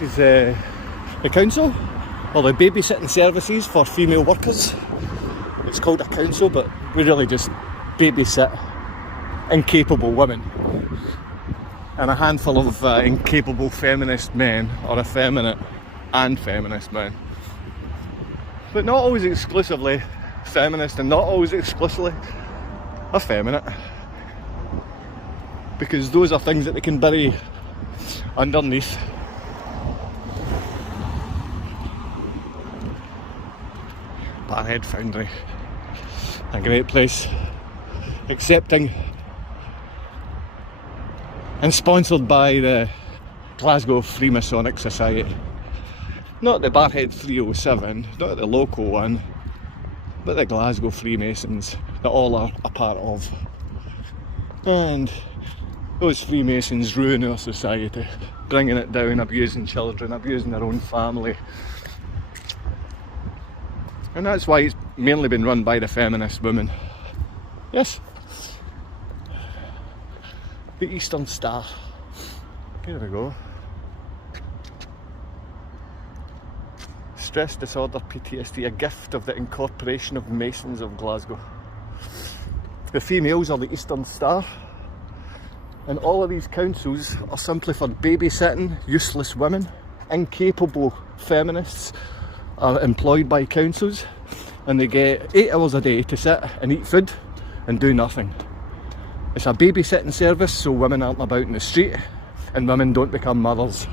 This is the council, or the babysitting services for female workers. It's called a council, but we really just babysit incapable women and a handful of incapable feminist men, or effeminate and feminist men, but not always exclusively feminist and not always exclusively effeminate, because those are things that they can bury underneath. Barhead Foundry, a great place, accepting and sponsored by the Glasgow Freemasonic Society. Not the Barhead 307, not the local one, but the Glasgow Freemasons that all are a part of. And those Freemasons ruin our society, bringing it down, abusing children, abusing their own family. And that's why it's mainly been run by the feminist women. Yes. The Eastern Star. Here we go. Stress disorder PTSD, a gift of the Incorporation of Masons of Glasgow. The females are the Eastern Star. And all of these councils are simply for babysitting useless women. Incapable feminists are employed by councils, and they get 8 hours a day to sit and eat food and do nothing. It's a babysitting service so women aren't about in the street and women don't become mothers.